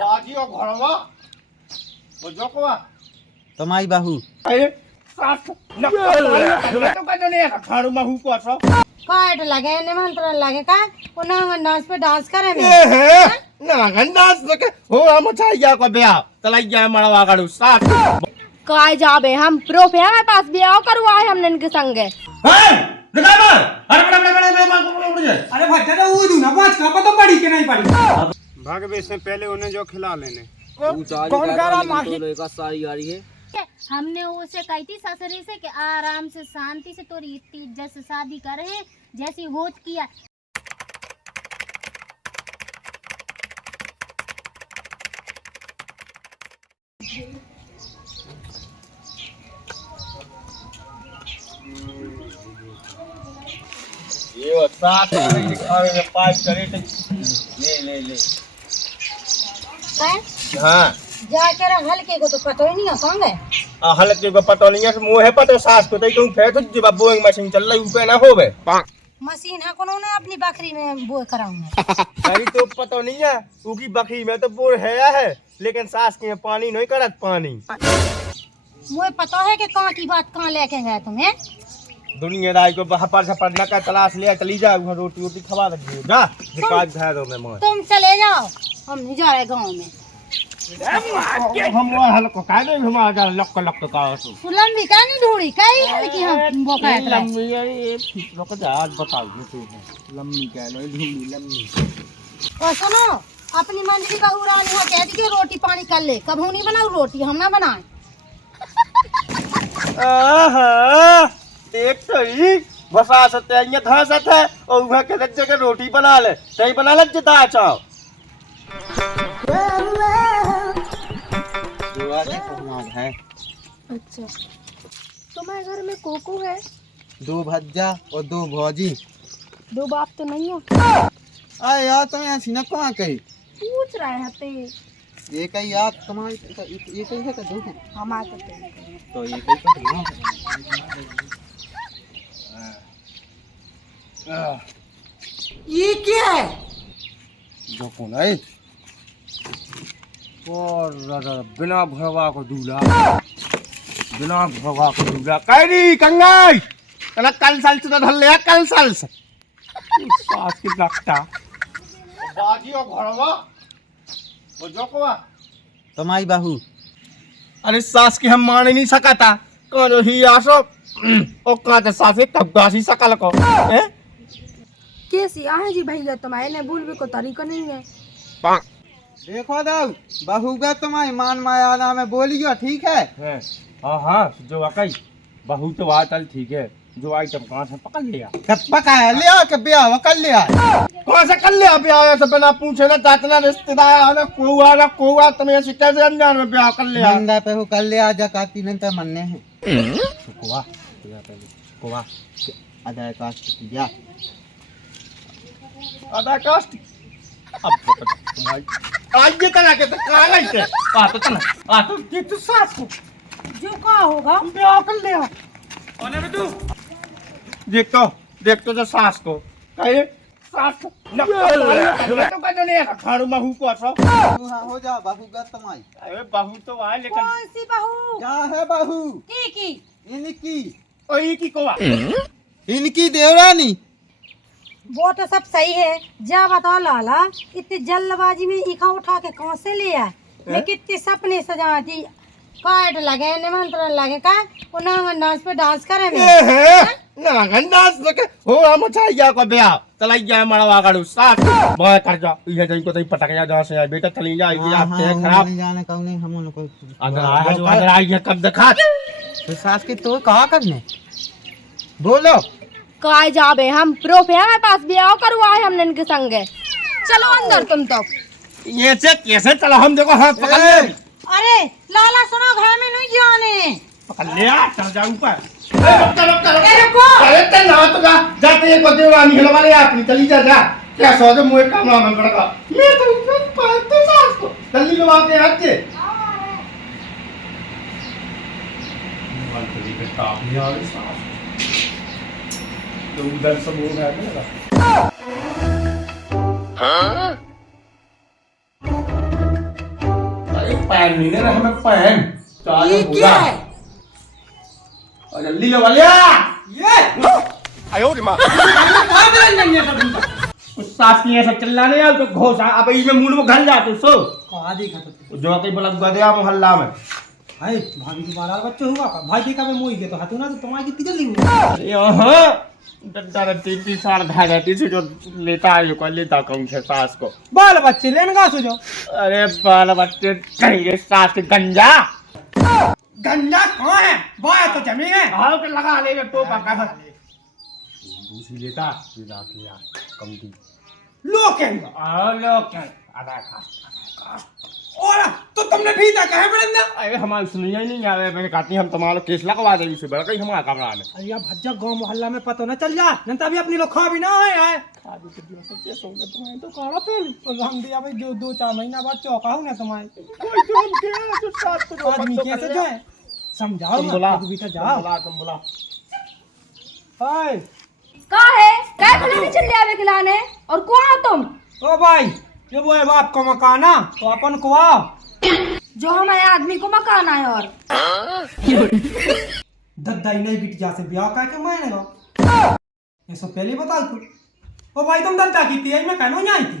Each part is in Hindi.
बाजियो घरवा वो जोकवा તમારી બાહુ अरे सास न तो का नहीं खाड़ू में हु को छ काट लगे निमंत्रण लगे का उना डांस पे डांस करे में ए है ना गंदास के हो हम छाइया को ब्याह तलाई गया मड़वा गाड़ू सास काय जाबे हम प्रूफ है हमारे पास ब्याह करवा है हमने इनके संग है निकाल मार अरे बड़ा अरे भज्जा तो वो दूना पांच का पता पड़ी कि नहीं पड़ी। भागवे से पहले उन्हें जो खिला लेने कौन कह रहा माही का सारी गाड़ी है। हमने उसे कही थी ससुरी से कि आराम से शांति से तोरी इतनी इज्जत से शादी करे जैसी होत किया। ये सास दिखावे में पाइप करे ले ले हां जाके रहा हल्के को तो पता ही नहीं है कौन है हल्के को पता नहीं है मुंह है पता सास को तो क्यों फेंक दे बोइंग मशीन चल रही ऊपर ना होवे मशीन है कोनो ने अपनी बकरी में बोए कराऊंगा अरे तो पता नहीं है उकी बकरी में तो बोर है लेकिन सास के पानी नहीं करत पानी मुझे पता है कि कहाँ की बात कहाँ लेके गए तुम्हें दुनियादारी को हपर छपर न का तलाश ले चली जा रोटी रोटी खवा दे जा पाँच घर में मां तुम चले जाओ हम नहीं जा रहे गाँव में हम वो हल्को काहे हम आ जा लक का लंबी का नहीं ढूंढी कई हल्की हम वो कहते रहे लंबी ये लोग जा आज बताओ तू लंबी कह लो ढूंढी लंबी और सुनो अपनी मंजरी बहू रानी है कह दी कि रोटी पानी कर ले कब नहीं बनाऊ रोटी हम ना बनाए आहा देख तो ही बसा सते ये धासत है और वह के जगह रोटी बना ले सही बना ले जता चाओ है अच्छा तुम्हारे घर में कोको है 2 भज्जा और 2 भौजी। 2 बाप तो नहीं हो अरे यार तुम यहाँ सीना कहाँ कही पूछ रहे हैं ते ये कही यार तुम्हारी ये कही है का 2 है हमारे तो ये कही का ये क्या है जो कौन है और बिना भरवा को दूल्हा कैरी कंगाई कल कल साल से धर ले कल साल से सास की लगता बाजियो घरवा वो जोकवा तुम्हारी बाहू अरे सास की हम मान नहीं सका था कौन ही आसो ओ कहां सास एक तबगासी सकल को हैं कैसी आहे जी भैया तुम्हारे ने बोलने को तरीका नहीं है देखो दाऊ बहू का तुम्हारी मान माया नाम में बोलियो ठीक है हाँ हाँ जो वाकई बहू तो बात चल ठीक है जो आइटम कहाँ से पकड़ लिया कब पकाया लिया के ब्याह कर लिया कौन से कर लिया ब्याह ऐसे बिना पूछे ना चाचना रिश्तेदार ना कोआ तुम्हें सिक्के से अनजान में ब्याह कर लिया मंदा पे हो कर लिया जकाती नहीं तो मन्ने हैं कोआ आधार कास्ट की ब्याह आधा कास्ट अब तुम्हारी आइए तना के तो कहाँ गई थे तो तना तो देख तो सास को जो का होगा ब्याह कर लिया कौन है बेटू देख तो जो सास को कहे सास न तो का नहीं है खाड़ू में हु को छ हो जा बहू का तुम्हारी अरे बहू तो आए लेकिन कौन सी बहू क्या है बहू की इनकी ओई की कोआ इनकी देवरानी वो तो सब सही है जा बताओ लाला इतनी जल्दबाजी में इखा उठा के कहाँ से ले आए मैं कितने सपने सजा दी काट लगे निमंत्रण लगे का उना डांस पे डांस करे में ना गंदास के हो हम छाइया को ब्याह चलाई गया मड़वा गाड़ू साथ बय कर जा ये जई को तई पटक जा जहां से बेटा चली जा ये आप ते खराब नहीं जाने कौन नहीं हम लोग अंदर आया जो अंदर आई है कब देखा तो सास के तो कहा करने बोलो काय जाबे हम प्रूफ है हमारे पास ब्याह करवा है हमने इनके संग चलो अंदर तुम तो ये से कैसे चला हम देखो हाथ पकड़ ले अरे लाला सुनो घर में नहीं जाने पकड़ लिया चल जा ऊपर रुको अरे ते ना तो जाते एक देवानी हिलवा ले अपनी चली जा जा क्या सोच मुझे काम ना मन पड़ेगा मैं तो पालतू सास को जल्दी लगा के आके मन तो ये काम नहीं आ रही सास तो उधर सब हो गया ना हाँ पैन नहीं ले हमें पैन चार ये क्या है? और जल्दी लो वालिया ये आयो रे मां कहाँ पे नहीं है सब उस सास की सब चिल्लाने यार तो घोषा अब इसमें मूड में घल जा तू सो कहाँ देखा तो जो कहीं बोला गया मोहल्ला में भाई भाभी के 12 बच्चे हुआ का भाई देखा मैं मुई के तो हतू ना तो तुम्हारी कितनी जल्दी हुई यहाँ डर 3 साल ढाई रहती थी जो लेता है जो लेता कहूँ से सास को बाल बच्चे लेने का सोचो अरे बाल बच्चे कहीं सास के गंजा गंजा कहाँ है बाया तो जमी है हाउ के लगा ले टोपा का दूसरी लेता किया कम दी लोग हैं लोग क्या आधा खा और तो तुमने भी था कहे बरंदा अरे हमारे सुनिए ही नहीं आ रहे मैंने कहती हम तुम्हारा केस लगवा देंगे इसे बड़ा कहीं हमारा कमरा में अरे यार भज्जा गांव मोहल्ला में पता न चल जा नहीं तो अभी अपनी लोग खा भी ना है शादी के दिन से केस होंगे तुम्हारे तो काला पेल तो हम दिया भाई जो 2-4 महीना बाद चौका हो ना तुम्हारे कोई जो हम के जो साथ को आदमी कैसे जो है समझाओ तुम ना बोला तू भी तो जाओ तुम बोला हाय का है काय खले नहीं चल आवे खिलाने और कौन हो तुम? ओ भाई ये वो है बाप का मकाना तो अपन को आओ जो हमारे आदमी को मकान है और दद्दाई नहीं बिट जा से ब्याह का के मायने गो ये सब पहले बता तू ओ भाई तुम दद्दा की थी मैं कहनो नहीं आई थी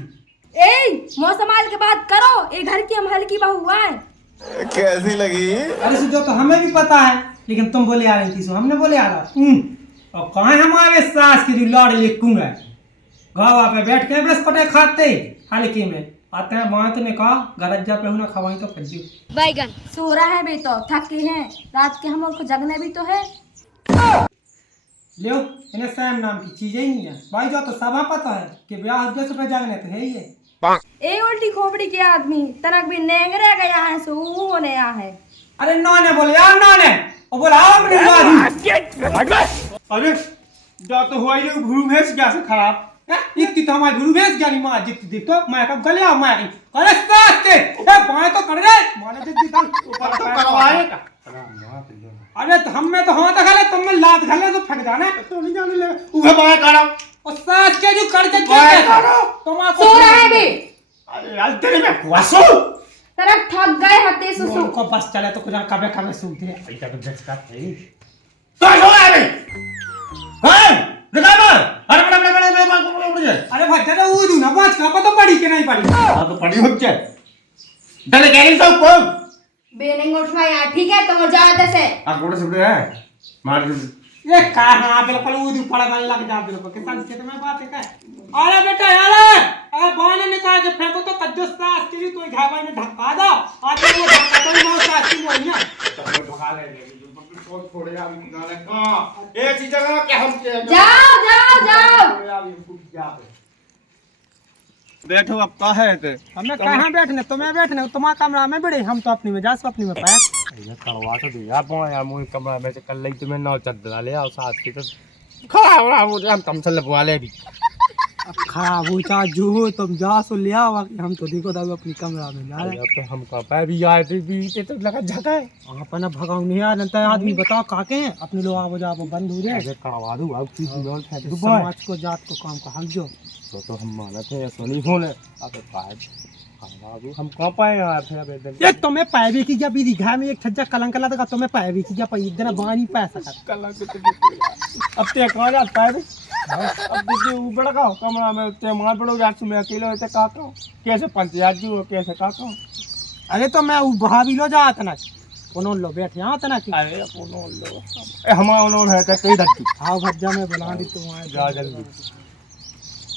ए मुंह संभाल के बात करो ये घर की हम हल्की बहू है। कैसी लगी अरे सुजो तो हमें भी पता है लेकिन तुम बोले आ रही थी सो हमने बोले आ रहा और कहाँ हमारे सास की जो लाड़ ले कुंग है गावा पे बैठ के बृहस्पति खाते हल्की में आते हैं माँ ने कहा गरज्जा पे ना खवाई तो फज्जी बैगन सो रहा है भी तो थके हैं रात के हम को जगने भी तो है। लियो इन्हें सैम नाम की चीजें ही नहीं है भाई जो तो सब पता है कि ब्याह जैसे पे जागने तो है ही है ए उल्टी खोपड़ी के आदमी तनक भी नेंगरे गया है सो होने आ है। अरे नौने बोले यार नौने और बोला आओ अपनी बाजू अरे जो तो हुआ ही भूल भेज क्या से खराब इतनी तो हमारी गुरु भेज जानी माँ जितनी देख तो मैं कब गले आओ मैं अरे सास के ए बाएं तो कर रे माने जितनी तक ऊपर तो करवाएगा अरे तो हम में तो हाथ खा ले तुम में लात खा ले तो फट जाना तो नहीं जाने ले उहे बाय करो और सास के जो कर के बाय करो तुम सो रहा है भी अरे यार तेरे में कुआसो तरफ थक गए हते सुसु उनको बस चले तो कुछ कबे कबे सूते हैं ऐसा तो जज का थे तो हो रहा है हां निकाल मार अरे बड़ा अरे भाई तेरा वो दूं ना बात का पता पड़ी कि नहीं पड़ी हां तो पड़ी हो जाए डले कह रही सब को बेनिंग उठवा यार ठीक है तुम जाओ दे से आ गोड़े से है मार दे ये कहां बिल्कुल वो दूं पड़ा मन लग जा बिल्कुल के साथ के मैं बात है का अरे बेटा अरे बाने निकाल के फेंको तो कद्दू सास की तो घावा में धक्का दो आज वो धक्का तो मौत सास की मोइया तो ढका ले छोड़ यार निकाले हां एक चीज जगह के हम जाओ जाओ जाओ बैठो अब का है ते हमने कहां बैठने तुम्हें बैठने तुम्हारा कमरा में बड़े हम तो अपनी में जा सो अपनी में पाया ये करवा तो दिया पो यार मुझे कमरा में से कल लई तुम्हें नौ चद्दर ले आओ साथ की तो खड़ा हो रहा मुझे हम तुमसे लगवा ले भी अब खराब हो चा जो हो तुम जा सो ले आओ हम तो देखो तब अपनी कमरा में जा रहे अब तो हम का पे भी आए थे भी तो लगा झका है अपना भगाऊ नहीं यार नहीं आदमी बताओ काके हैं अपने लोग आवो जा बंद हो जाए ऐसे करवा दूं अब की बोल है समाज को जात को काम का हक जो तो हम मानते हैं ऐसा नहीं होने अब पाए बाबू हम कहां पाए यार फिर अब दिन ये तुम्हें पाए की जब भी दिखा में एक छज्जा कलंक ला तो तुम्हें पाए की जब एक दिन बानी पा सकत कल अब ते कहां जाता है अब देखिए ऊपर का कमरा में ते मार पड़ो यार तुम अकेले होते का तो कैसे पंचायत जी हो कैसे का तो अरे तो मैं भाभी लो जात ना कोनो लो बैठ यहाँ तना की अरे कोनो लो ए हमारा लोन है तो तेरी धक्की आओ भज्जा में बुला दी तुम आए जा जल्दी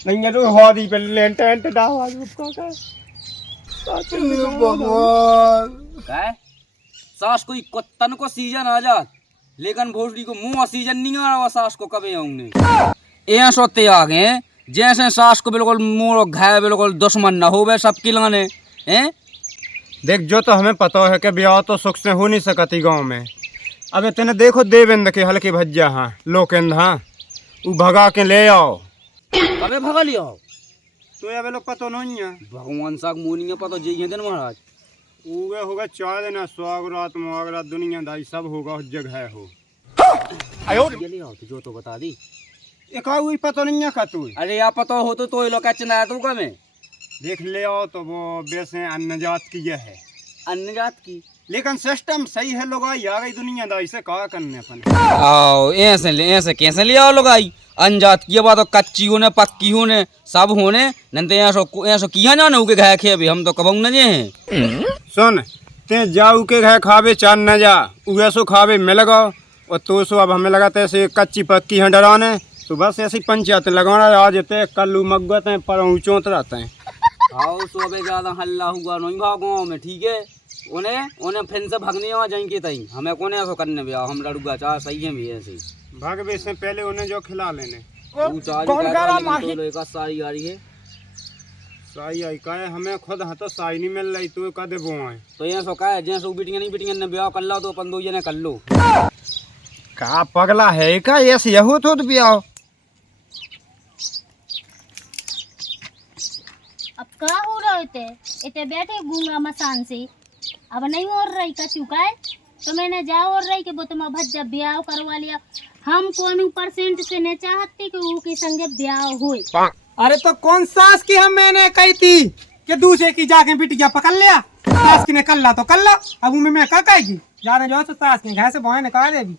नहीं है तो हो दी पे लेंट एंट डाल आज उसका का भगवान काय सास कोई कुत्तन को सीजन आ जात लेकिन भोसड़ी को मुंह सीजन नहीं आ रहा सास को कभी आऊंगे ए सोते आ गए जैसे सास को बिल्कुल मुंह घाय बिल्कुल दुश्मन न हो वे सब किलाने हैं देख जो तो हमें पता है कि ब्याह तो सुख से हो नहीं सकती गांव में। अबे तेने देखो देवेंद्र के हल्के भज्जा हाँ लोकेंद्र हाँ वो भगा के ले आओ कभी भगा लिया तो ये लोग पता नहीं है भगवान साग मोनिया पता जी दिन महाराज उगे होगा 4 दिन स्वागरात मुआगरात दुनियादारी सब होगा उस जगह हो जल्दी आओ जो तो बता दी एक वही पता नहीं है का तू अरे या पता हो तो ये लोग चना तू का में देख ले आओ तो वो वैसे अन्न जात की यह है अन्य जात की। लेकिन सिस्टम सही है, लोग आई आ गई दुनियादारी से कहा करने अपन। आओ ऐसे कैसे ले आओ लोग आई अनजात की बात, तो कच्ची होने पक्की होने सब होने नंते ऐसो किया जाने उके घाय खे भी हम तो कबऊ न जे हैं। सुन ते जाऊ के घर खावे चार न जा वैसो खावे मिल गो और तो सो अब हमें लगा ऐसे कच्ची पक्की हैं डराने तो बस ऐसी पंचायत लगवाना आज ते कल्लू मगत हैं पर ऊँचोत रहते हैं। आओ सुबह ज्यादा हल्ला हुआ नहीं भागो में, ठीक है उन्हें फिर से भगने आ जाएंगे तई हमें कोने ऐसा करने भी हम लड़ूगा चाह सही है भी ऐसे भागवे से पहले उन्हें जो खिला लेने सारी गाड़ी है साई आई का है हमें खुद हाथों साई नहीं मिल रही तो कदे वो है तो ये सो का है जैसे बिटियां नहीं बिटियां ने ब्याह कर लो तो अपन दो जने कर लो। का पगला है का ऐसे यहो तो ब्याह अब का हो रहे थे इतने बैठे गूंगा मसान से अब नहीं और रही कछु का है तो मैंने जा और रही कि वो तुम भज्जा ब्याह करवा लिया। हम कौन परसेंट से नहीं चाहते कि वो के संगे ब्याह होए। अरे तो कौन सास की हम मैंने कही थी कि दूसरे की जाके बिटिया पकड़ लिया, सास की ने कर ला तो कर ला, अब मैं क्या कहेगी जाने जो सास के घर से बहन ने कहा देगी।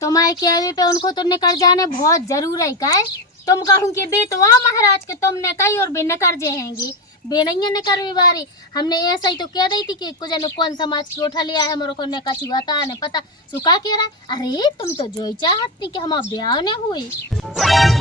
तो मैं कह रही पे उनको तो निकल जाने बहुत जरूर है का है। तुम कहूँ कि बेटवा महाराज के तुमने कही और बे कर जाएंगे बे नहीं ने कर बारी हमने ऐसा ही तो कह रही थी कि कुछ ने कौन समाज की उठा लिया है मेरे को ने कछु बता ने पता सुखा कह रहा है। अरे तुम तो जो ही चाहती कि हम ब्याह ने हुई।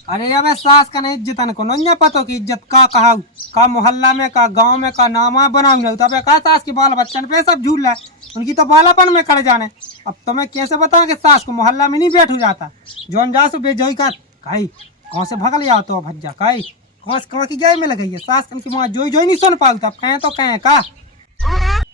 अरे अब सास का नहीं इज्जत को नहीं पता की इज्जत का कहा का मोहल्ला में का गांव में का नामा बनाऊ नहीं तब का सास की बाल बच्चन पे सब झूल रहा है उनकी तो बालापन में कर जाने। अब तुम्हें कैसे बताऊं कि सास को मोहल्ला में नहीं बैठ जाता जोन जा सो बेजोई का काई कौन से भगल या तो भज्जा काई कौन की गाय में लग गई है सास की माँ जोई जोई नहीं सुन पाऊ तब कहें तो कहें का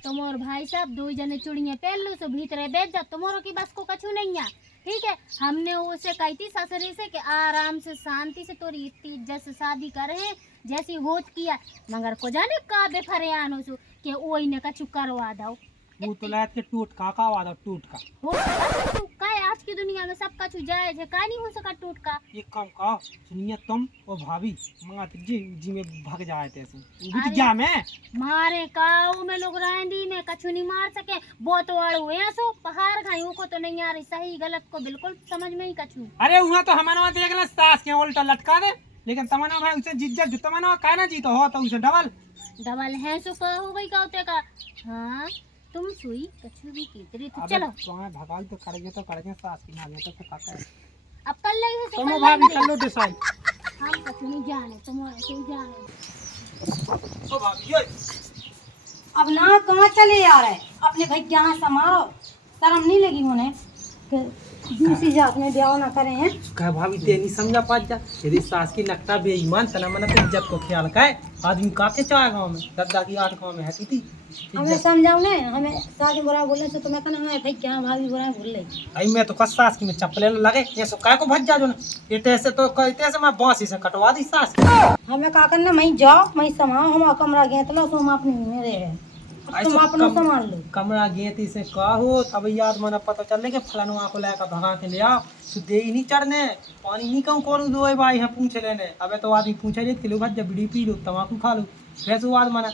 तुम और भाई साहब दो जने चुड़िया पहन लो तो भीतर बैठ जा तुम्हारों की बस को कछु नहीं है। ठीक है हमने उसे कही थी ससुरी से कि आराम से शांति से तोरी इतनी इज्जत से शादी करे जैसी होत किया मगर को जाने का बेफरे आनो सु कि ओई ने कछु करवा दो वो तो लायक के टूट का वादा टूट का हो सका तू का आज की दुनिया में सब कछु जायज है का नहीं हो सका टूट का। एक काम का सुनिए तुम और भाभी मंगाते जी में भाग जाए थे ऐसे क्या में मारे काऊ में लोग रहंदी में कछु नहीं मार सके बहुत वाड़ हुए सो पहाड़ खाइयों को तो नहीं आ रही सही गलत को बिल्कुल समझ में ही कछु। अरे वहाँ तो हमारे वहाँ देख सास के उल्टा लटका दे लेकिन तमन्ना भाई उसे जिज्जत तमन्ना का ना जीतो हो तो उसे डबल है सो का हो गई का होते का। हाँ तुम सुई कछु भी कीतरी तो चलो तुम्हें भगाई तो करेंगे सास की नाम तो काका है अब कल लगी है तुम भाभी कर लो डिसाइड हम कछु नहीं जाने तुम ऐसे ही जाने। ओ भाभी ये अब ना कहाँ चले आ रहे अपने भाई यहाँ समारो शर्म नहीं लगी उन्हें दूसरी जात में ब्याह ना करे हैं। कह भाभी ते नहीं समझा पा जा यदि सास की नकटा बेईमान तना मना तो इज्जत को ख्याल का है आदमी काके चाहे गांव में दद्दा की आठ गांव में है थी हमें समझाओ ने हमें सास बुरा बोलने से तुम्हें कहना है भाई क्या भाभी बुरा बोल रही आई मैं तो कस सास की में चप्पले लगे ये सो काय को भज जा जो ना इते से तो कहते से मैं बांसी से कटवा दी सास हमें का करना मैं जाओ मैं समाओ हम कमरा गए तो हम अपने मेरे है तुम अपना संभाल लो कमरा गेती से का हो तब याद मना पता चले कि फलानुआ को लेकर भगा के ले आ सुदे ही नहीं चढ़ने पानी नहीं कहूँ कौन दो भाई है पूछ लेने अबे तो आदमी पूछे रे किलो भज बीड़ी पी लो तम्बाकू खा लो वैसे बाद मना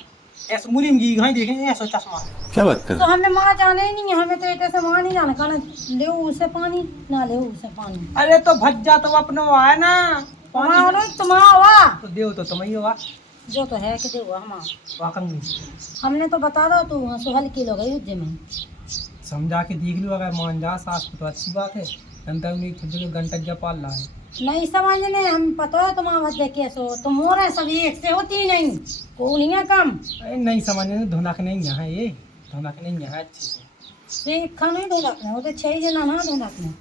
ऐसे मुलिम की घाई देखेंगे ऐसा चश्मा क्या बात कर तो हमने माँ जाने ही नहीं है हमें तो एक ऐसे माँ नहीं जाना कहना ले उसे पानी ना ले उसे पानी। अरे तो भज्जा तो अपनो है ना तुम आवा तो देव तो तुम ही होगा जो तो है कि देवा हम वाकई हमने तो बता दो तू वहाँ सुहल की लोग युद्ध में समझा के देख लो अगर मान जा सास को तो अच्छी बात है घंटा जब पाल रहा है नहीं समझने हम पता है तुम्हारा वजह कैसे हो तुम हो रहे सभी एक से होती नहीं को नहीं है कम अरे नहीं समझने धोना के नहीं यहाँ ये धोना के नहीं यहाँ अच्छी से खाना ही धो रखना वो तो 6 जना ना धो रखना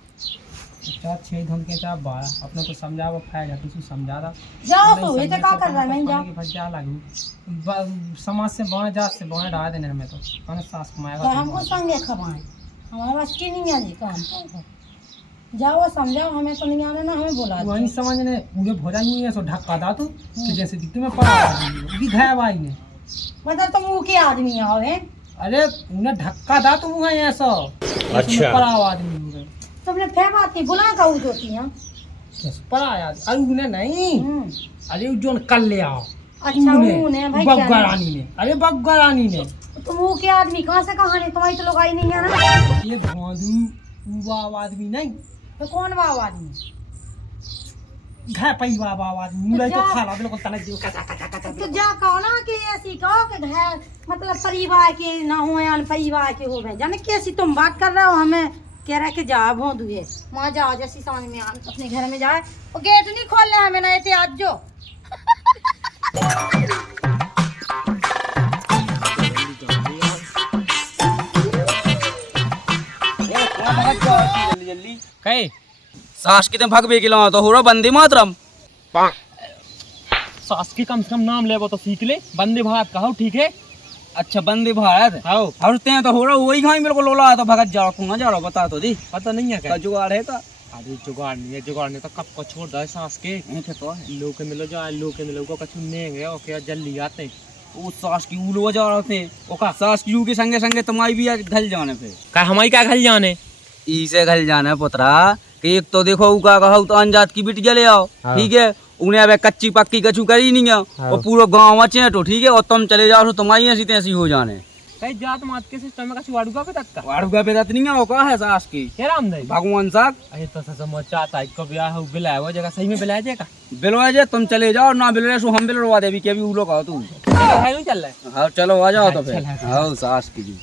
चार 6 धुन के चार 12 अपने को समझा वो फायदा तू समझा रहा जाओ तो ये तो क्या कर रहा है मैं जाओ भज्जा लागू समाज से बाहर जात से बाहर डाल देने हमें तो कौन सास कमाएगा हमको संगे खवाएं हमारा बस की नहीं आने काम जाओ समझाओ हमें तो नहीं आने ना हमें बोला वही समझने पूरे भोजन नहीं है सो ढक्का दा तू कि जैसे दिखते में पड़ा भी घाय भाई ने मतलब तुम मुँह के आदमी आओ है अरे उन्हें धक्का दा तुम है ऐसा अच्छा पड़ा आदमी तुमने फेंक आती बुला का होती है पड़ा यार अरे उन्हें नहीं अरे जोन कल ले आओ अच्छा उन्हें भाई बग्गा रानी ने अरे बग्गा रानी ने तुम वो क्या आदमी कहाँ से कहानी तुम्हारी तो लोग आई नहीं है ना। ये भोंदू बाब आदमी नहीं, तो कौन बाबू आदमी? घा पई बाब आदमी मुरई तो खा ला बिल्कुल तने दियो। तो जा कहो ना कि ऐसी कहो कि घर मतलब परिवार के ना हो या परिवार के हो गए जाने कैसी तुम बात कर रहे हो। हमें कह रहा है कि जा भोंदू है वहाँ जाओ जैसी समझ में अपने घर में जाए और गेट नहीं खोलने हमें ना ये आज जो जल्दी जल्दी कहे सास कितने भग बे किलो तो हो रहा वंदे मातरम। सास के कम से कम नाम ले वो तो सीख ले। वंदे भारत कहो ठीक है। अच्छा वंदे भारत आओ और ते तो हो रहा वही खाई मेरे को लोला तो भगत जाओ कौन जा रहा बता तो दी पता नहीं है क्या जुगाड़ है का। अरे जुगाड़ नहीं है, जुगाड़ ने तो कब को छोड़ दे सास के। तो लोग के मिलो जो लोग के मिलो को कछु नेंगे ओके जल्दी आते वो सास की उलो जा रहे थे ओका सास की के संगे संगे तुम्हारी भी घल जाने पे का हमारी क्या घर जाने इसे घल जाने पुत्रा कि एक तो देखो उका कहू तो अनजात की बिटिया ले आओ ठीक है उन्हें अब कच्ची पक्की कछु करी नहीं है और पूरा गाँव अच्छे तो ठीक है और तुम चले जाओ तो तुम्हारी ऐसी तैसी हो जाने कई जात मात के सिस्टम में कछु वाड़ूगा पे तक का वाड़ूगा पे तक नहीं है वो कहा है सास की क्या राम दई भगवान साहब। अरे तो समझ चाहता है को ब्याह हो बिलाए वो जगह सही में बिलाए जाएगा बिलवा जाए तुम चले जाओ ना बिलवा सो हम बिलवा दे भी के भी उलो कहो तू नहीं चल रहा है। हाँ चलो आ जाओ तो फिर हाँ सास की जी।